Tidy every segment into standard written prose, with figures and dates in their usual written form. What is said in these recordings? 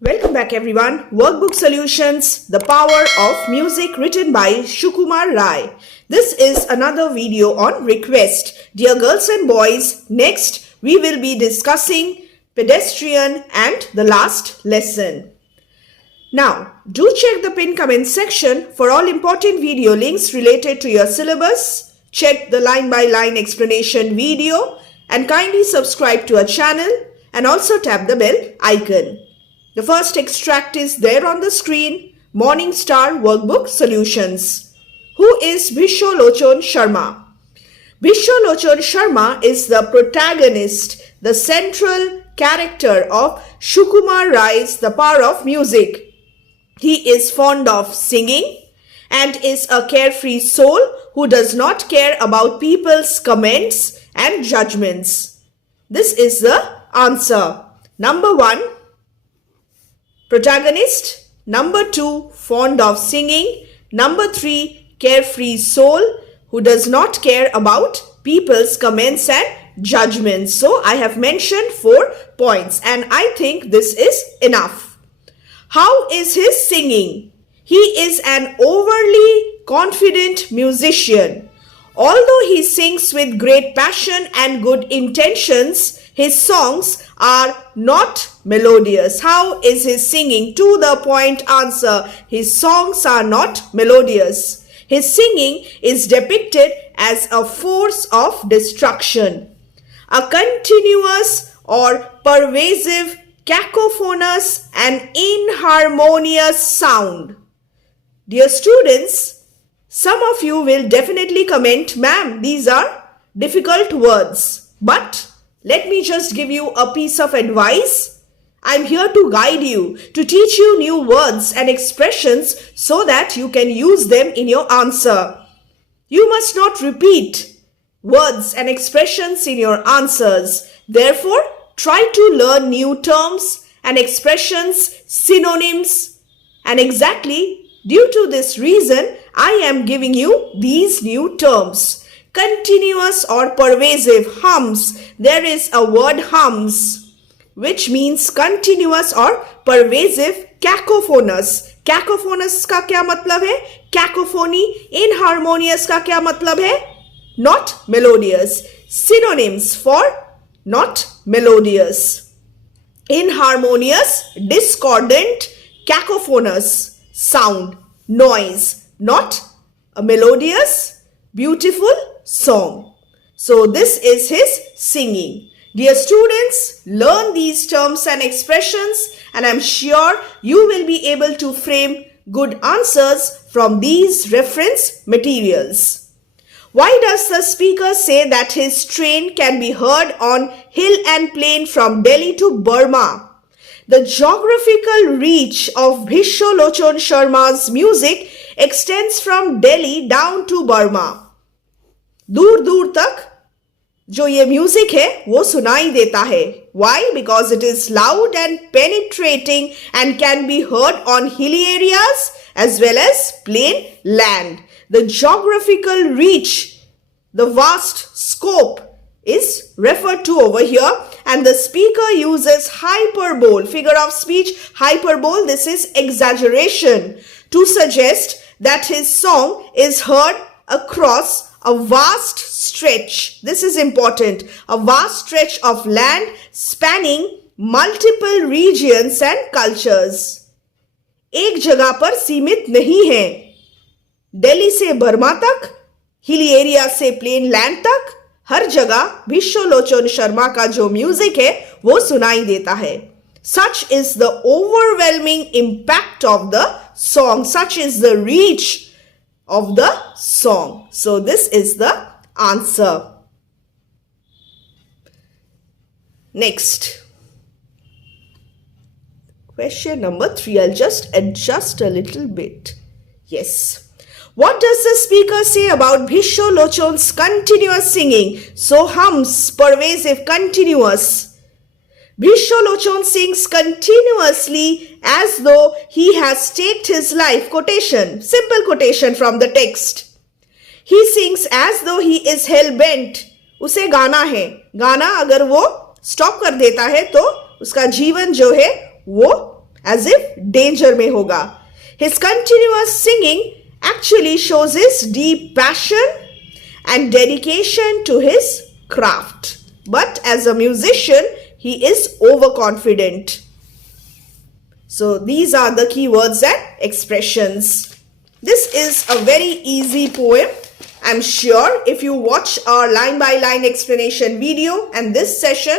Welcome back everyone. Workbook Solutions, The Power of Music, written by Shukumar Rai. This is another video on request. Dear girls and boys, next we will be discussing pedestrian and the last lesson. Now, do check the pinned comment section for all important video links related to your syllabus. Check the line-by-line explanation video and kindly subscribe to our channel and also tap the bell icon. The first extract is there on the screen. Morning Star Workbook Solutions. Who is Bhisho Lochon Sharma? Bhisho Lochon Sharma is the protagonist, the central character of Shukumar Rai's The Power of Music. He is fond of singing and is a carefree soul who does not care about people's comments and judgments. This is the answer. Number 1. Protagonist. Number 2, fond of singing. Number 3, carefree soul who does not care about people's comments and judgments. So I have mentioned 4 points and I think this is enough. How is his singing? He is an overly confident musician. Although he sings with great passion and good intentions, his songs are not melodious. How is his singing? To the point answer. His songs are not melodious. His singing is depicted as a force of destruction. A continuous or pervasive, cacophonous and inharmonious sound. Dear students, some of you will definitely comment, ma'am, these are difficult words. But let me just give you a piece of advice. I'm here to guide you, to teach you new words and expressions so that you can use them in your answer. You must not repeat words and expressions in your answers. Therefore, try to learn new terms and expressions, synonyms, and exactly due to this reason, I am giving you these new terms. Continuous or pervasive, hums. There is a word hums, which means continuous or pervasive. Cacophonous. Cacophonous का क्या मतलब है? Cacophony. Inharmonious का क्या मतलब है? Not melodious. Synonyms for not melodious. Inharmonious, discordant, cacophonous, sound, noise, not a melodious, beautiful song. So this is his singing. Dear students, learn these terms and expressions and I'm sure you will be able to frame good answers from these reference materials. Why does the speaker say that his train can be heard on hill and plain from Delhi to Burma? The geographical reach of Bhisho Lochon Sharma's music extends from Delhi down to Burma. दूर दूर तक जो ये music है वो सुनाई देता है. Why? Because it is loud and penetrating and can be heard on hilly areas as well as plain land. The geographical reach, the vast scope is referred to over here and the speaker uses hyperbole, figure of speech, hyperbole, this is exaggeration, to suggest that his song is heard across a vast stretch. This is important. A vast stretch of land spanning multiple regions and cultures. एक जगह पर सीमित नहीं है. दिल्ली से Burma तक, hilly area से plane land तक, हर जगह भिशो लोचन शर्मा का जो म्यूजिक है वो सुनाई देता है. Such is the overwhelming impact of the song. Such is the reach of the song. So this is the answer. Next. Question number 3. I'll just adjust a little bit. Yes. What does the speaker say about Bhisho Lochon's continuous singing? So hums, pervasive, continuous. Bhisho Lochon sings continuously as though he has staked his life. Quotation, simple quotation from the text. He sings as though he is hell-bent. उसे गाना है. गाना अगर वो stop कर देता है तो उसका जीवन जो है वो as if danger में होगा. His continuous singing actually shows his deep passion and dedication to his craft. But as a musician, he is overconfident. So these are the keywords and expressions. This is a very easy poem. I'm sure if you watch our line by line explanation video and this session,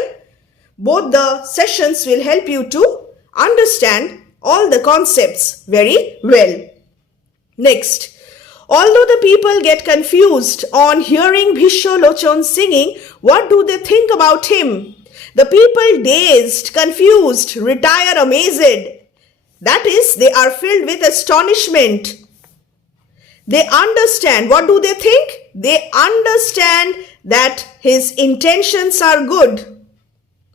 both the sessions will help you to understand all the concepts very well. Next, although the people get confused on hearing Bhisholochon singing, what do they think about him? The people dazed, confused, retire amazed. That is, they are filled with astonishment. They understand. What do they think? They understand that his intentions are good.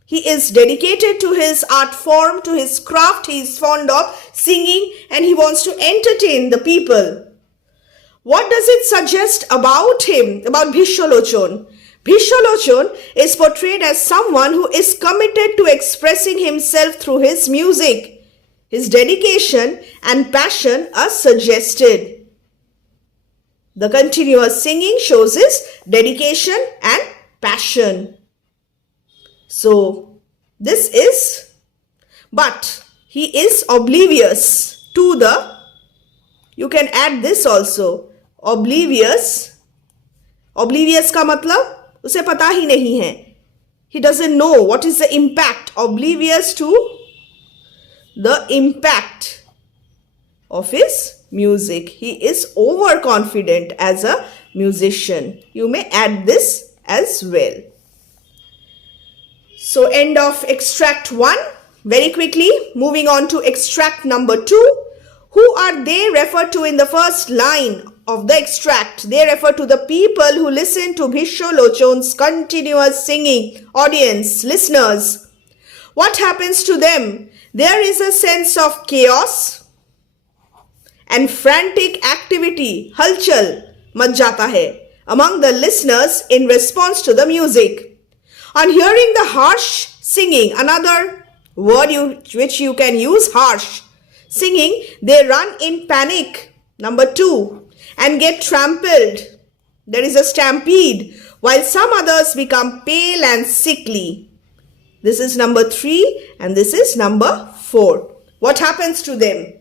He is dedicated to his art form, to his craft. He is fond of singing and he wants to entertain the people. What does it suggest about him, about Bhisholochon? Bhisholochon is portrayed as someone who is committed to expressing himself through his music. His dedication and passion are suggested. The continuous singing shows his dedication and passion. So, this is, but he is oblivious to the, you can add this also, oblivious. Oblivious का मतलब उसे पता ही नहीं है. He doesn't know what is the impact. Oblivious to the impact of his music. He is overconfident as a musician. You may add this as well. So end of extract 1. Very quickly, moving on to extract number 2. Who are they referred to in the first line of the extract? They refer to the people who listen to Bhisholochon's continuous singing. Audience, listeners. What happens to them? There is a sense of chaos and frantic activity, halchal, much जाता है, among the listeners in response to the music. On hearing the harsh singing, another word which you can use, harsh singing, they run in panic. Number 2, and get trampled. There is a stampede, while some others become pale and sickly. This is number 3 and this is number 4. What happens to them?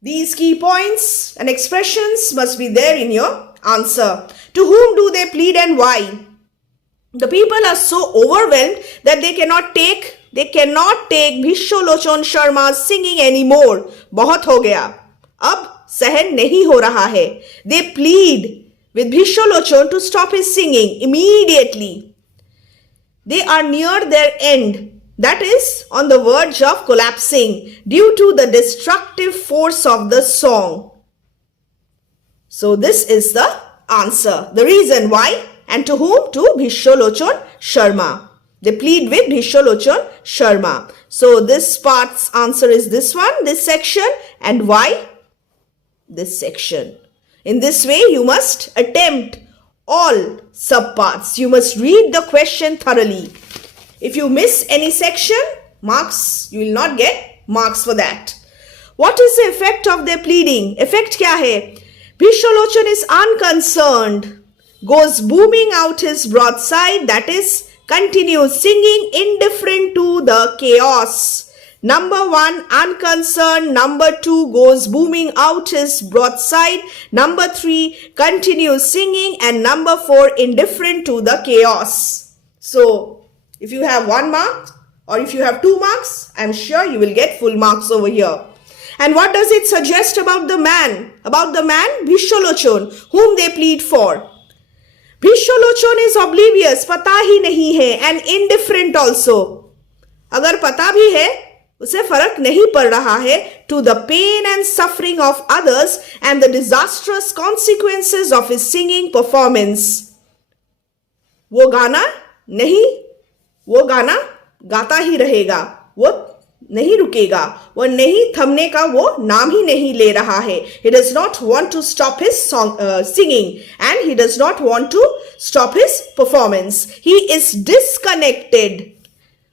These key points and expressions must be there in your answer. To whom do they plead and why? The people are so overwhelmed that they cannot take Bhisholochon Sharma's singing anymore. बहुत हो गया. अब सहन नहीं हो रहा है. They plead with Bhisholochon to stop his singing immediately. They are near their end. That is, on the verge of collapsing due to the destructive force of the song. So this is the answer. The reason why and to whom? To Bhisholochon Sharma. They plead with Bhisholochon Sharma. So this part's answer is this one, this section, and why? This section. In this way, you must attempt all subparts. You must read the question thoroughly. If you miss any section, marks, you will not get marks for that. What is the effect of their pleading? Effect क्या है? Bhisholochon is unconcerned, goes booming out his broadside, that is, continues singing indifferent to the chaos. Number 1, unconcerned. Number 2, goes booming out his broadside. Number 3, continues singing. And number 4, indifferent to the chaos. So, if you have 1 mark or if you have 2 marks, I'm sure you will get full marks over here. And what does it suggest about the man? About the man, Bhisholochon, whom they plead for. Bhisholochon is oblivious, पता ही नहीं है, and indifferent also. अगर पता भी है, उसे फर्क नहीं पड़ रहा है to the pain and suffering of others and the disastrous consequences of his singing performance. वो गाना गाता ही रहेगा, वो नहीं रुकेगा, वो नहीं थमने का वो नाम ही नहीं ले रहा है. He does not want to stop his singing and he does not want to stop his performance. He is disconnected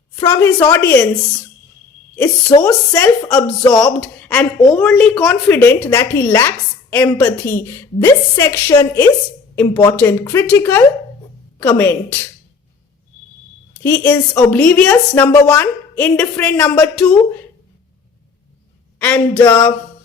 from his audience. is so self-absorbed and overly confident that he lacks empathy. This section is important. Critical comment. He is oblivious, number 1, indifferent, number 2, and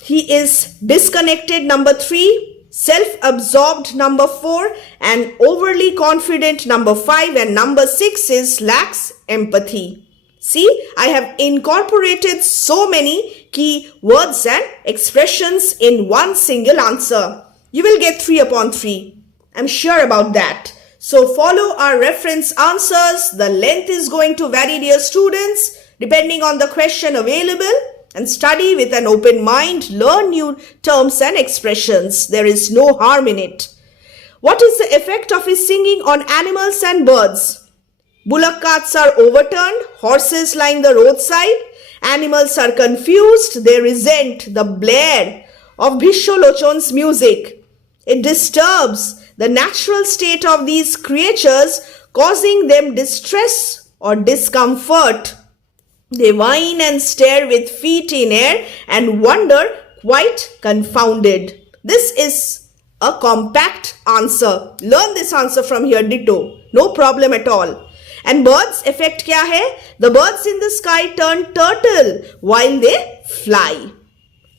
he is disconnected, number 3, self-absorbed, number 4, and overly confident, number 5, and number 6 is lacks empathy. See, I have incorporated so many key words and expressions in one single answer. You will get 3 upon 3. I'm sure about that. So follow our reference answers. The length is going to vary, dear students, depending on the question available. And study with an open mind. Learn new terms and expressions. There is no harm in it. What is the effect of his singing on animals and birds? Bullock carts are overturned, horses line the roadside, animals are confused, they resent the blare of Bhisholochon's music. It disturbs the natural state of these creatures, causing them distress or discomfort. They whine and stare with feet in air and wonder, quite confounded. This is a compact answer. Learn this answer from here, ditto. No problem at all. And birds effect क्या है? The birds in the sky turn turtle while they fly.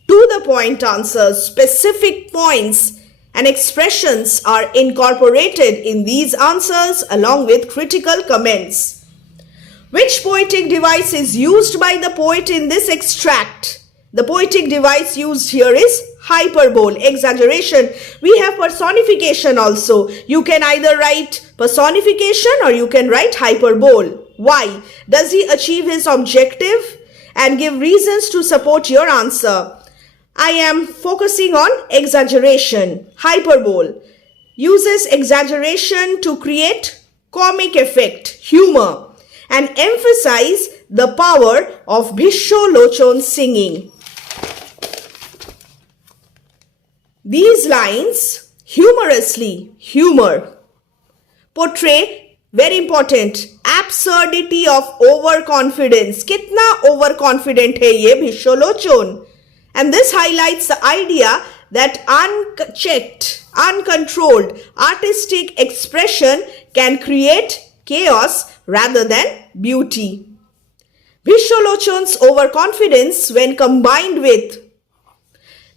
To the point answers, specific points and expressions are incorporated in these answers along with critical comments. Which poetic device is used by the poet in this extract? The poetic device used here is hyperbole, exaggeration. We have personification also. You can either write personification or you can write hyperbole. Why? Does he achieve his objective? And give reasons to support your answer. I am focusing on exaggeration. Hyperbole uses exaggeration to create comic effect, humor, and emphasize the power of Bhisholochon's singing. These lines humorously, humor, portray, very important, absurdity of overconfidence. Kitna overconfident hai ye Bhisholochon? And this highlights the idea that unchecked, uncontrolled, artistic expression can create chaos rather than beauty. Bhisholochon's overconfidence, when combined with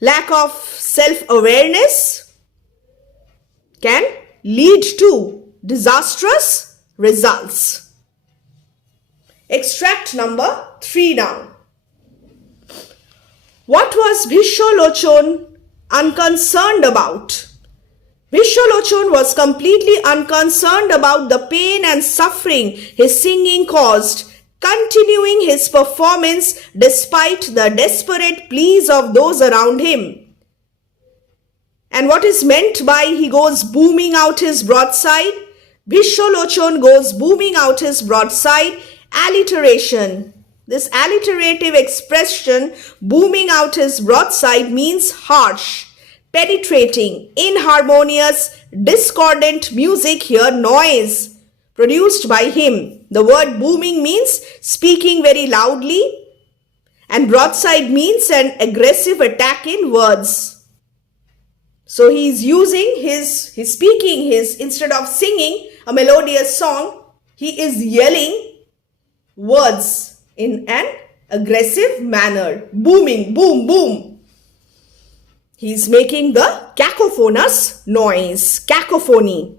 lack of self-awareness, can lead to disastrous results. Extract number 3 now. What was Bhisholochon unconcerned about? Bhisholochon was completely unconcerned about the pain and suffering his singing caused, continuing his performance despite the desperate pleas of those around him. And what is meant by he goes booming out his broadside? Bhisholochon goes booming out his broadside. Alliteration. This alliterative expression, booming out his broadside, means harsh, penetrating, inharmonious, discordant music, here noise, produced by him. The word booming means speaking very loudly, and broadside means an aggressive attack in words. So he is using his speaking, instead of singing a melodious song, he is yelling words in an aggressive manner. Booming, boom, boom. He is making the cacophonous noise, cacophony.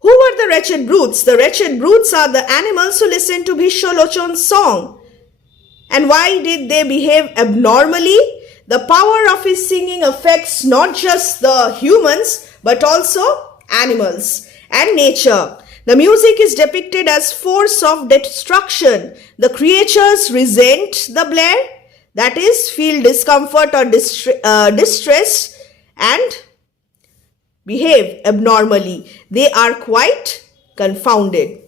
Who were the wretched brutes? The wretched brutes are the animals who listened to Bhisholochon's song. And why did they behave abnormally? The power of his singing affects not just the humans, but also animals and nature. The music is depicted as force of destruction. The creatures resent the blare, that is, feel discomfort or distress, and behave abnormally. They are quite confounded.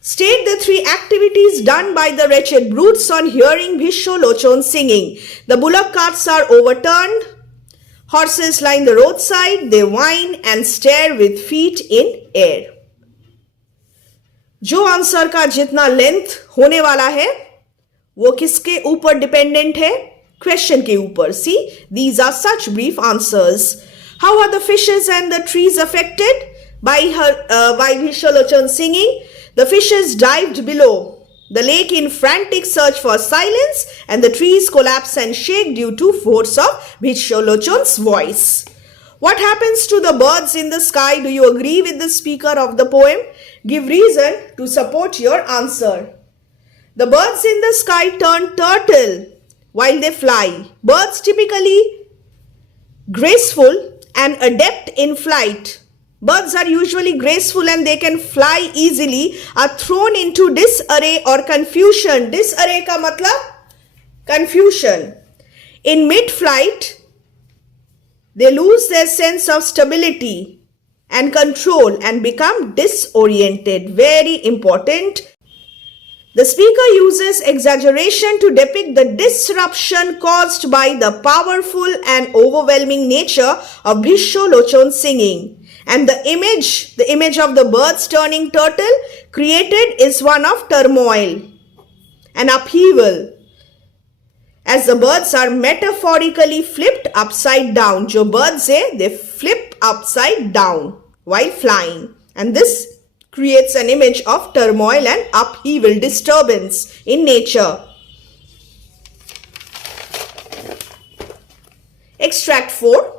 State the 3 activities done by the wretched brutes on hearing Bhisholochon singing. The bullock carts are overturned. Horses line the roadside. They whine and stare with feet in air. जो answer का जितना length होने वाला है वो किसके ऊपर dependent है? क्वेश्चन के ऊपर. See, these are such brief answers. How are the fishes and the trees affected by Bhisholochon singing? The fishes dived below the lake in frantic search for silence, and the trees collapse and shake due to force of Bhisholochon's voice. What happens to the birds in the sky? Do you agree with the speaker of the poem? Give reason to support your answer. The birds in the sky turn turtle while they fly. Birds typically graceful and adept in flight. Birds are usually graceful and they can fly easily, are thrown into disarray or confusion. Disarray का मतलब confusion. In mid-flight, they lose their sense of stability and control and become disoriented. Very important. The speaker uses exaggeration to depict the disruption caused by the powerful and overwhelming nature of Bhisholochon singing. And the image of the birds turning turtle created is one of turmoil and upheaval, as the birds are metaphorically flipped upside down. जो birds है, they flip upside down while flying. And this creates an image of turmoil and upheaval, disturbance in nature. Extract 4.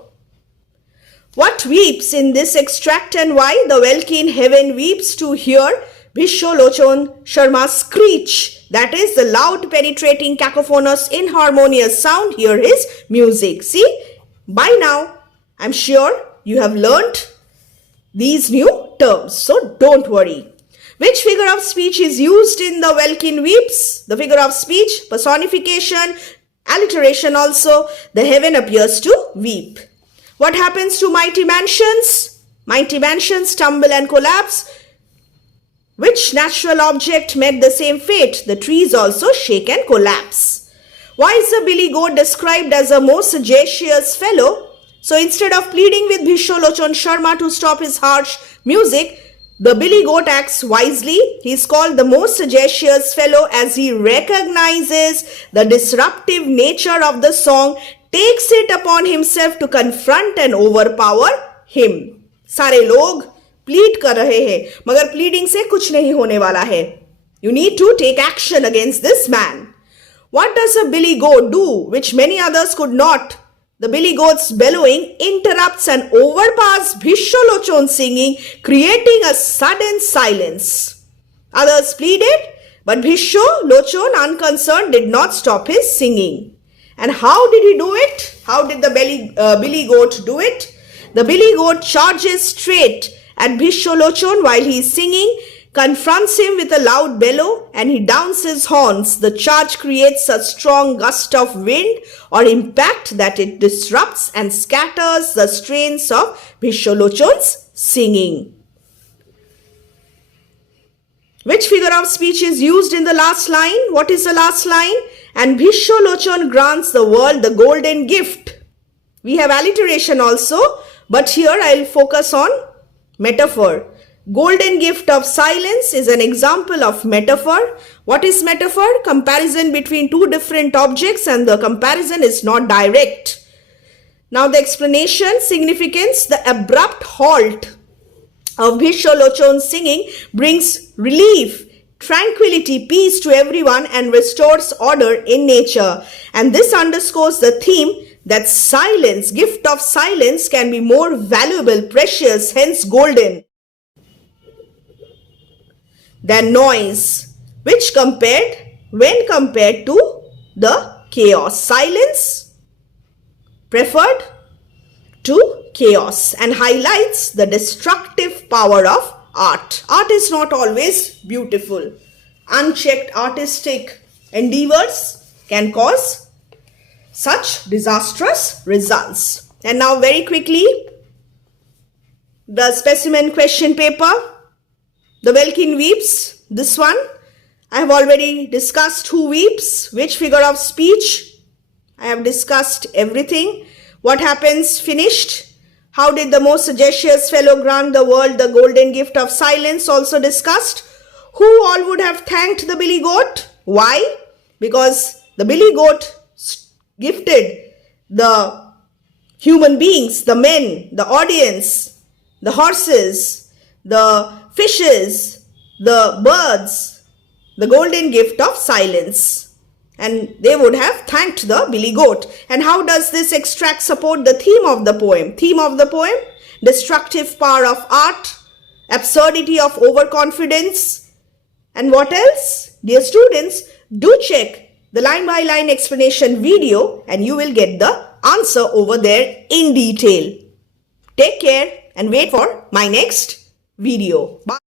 What weeps in this extract and why? The Welkin in heaven weeps to hear Bhisholochon Sharma screech. That is the loud, penetrating, cacophonous, inharmonious sound. Hear his music. See, by now, I'm sure you have learnt these new terms. So don't worry. Which figure of speech is used in the Welkin weeps? The figure of speech, personification, alliteration also. The heaven appears to weep. What happens to mighty mansions? Mighty mansions tumble and collapse. Which natural object met the same fate? The trees also shake and collapse. Why is the billy goat described as a most sagacious fellow? So instead of pleading with Bhisholochon Sharma to stop his harsh music, the billy goat acts wisely. He is called the most sagacious fellow as he recognizes the disruptive nature of the song, takes it upon himself to confront and overpower him. सारे लोग plead कर रहे हैं, मगर pleading से कुछ नहीं होने वाला है. You need to take action against this man. What does a billy goat do which many others could not? The billy goat's bellowing interrupts and overpowers Bhisholochon singing, creating a sudden silence. Others pleaded, but Bhisholochon, unconcerned, did not stop his singing. And how did he do it? How did the billy goat do it? The billy goat charges straight at Bhisholochon while he is singing, confronts him with a loud bellow, and he downs his horns. The charge creates a strong gust of wind or impact that it disrupts and scatters the strains of Bhisholochon's singing. Which figure of speech is used in the last line? What is the last line? And Bhisholochon grants the world the golden gift. We have alliteration also, but here I will focus on metaphor. Golden gift of silence is an example of metaphor. What is metaphor? Comparison between two different objects, and the comparison is not direct. Now the explanation, significance, the abrupt halt of Bhisholochon singing brings relief, tranquility, peace to everyone and restores order in nature. And this underscores the theme that silence, gift of silence, can be more valuable, precious, hence golden, than noise, which when compared to the chaos. Silence preferred to chaos, and highlights the destructive power of art. Art is not always beautiful. Unchecked artistic endeavors can cause such disastrous results. And now very quickly, the specimen question paper. The Welkin weeps, this one. I have already discussed who weeps, which figure of speech. I have discussed everything. What happens finished? How did the most sagacious fellow grant the world the golden gift of silence? Also discussed. Who all would have thanked the billy goat? Why? because the billy goat gifted the human beings, the men, the audience, the horses, the fishes, the birds, the golden gift of silence. And they would have thanked the billy goat. And how does this extract support the theme of the poem? Theme of the poem: destructive power of art, absurdity of overconfidence. And what else? Dear students, do check the line by line explanation video and you will get the answer over there in detail. Take care and wait for my next video. Bye.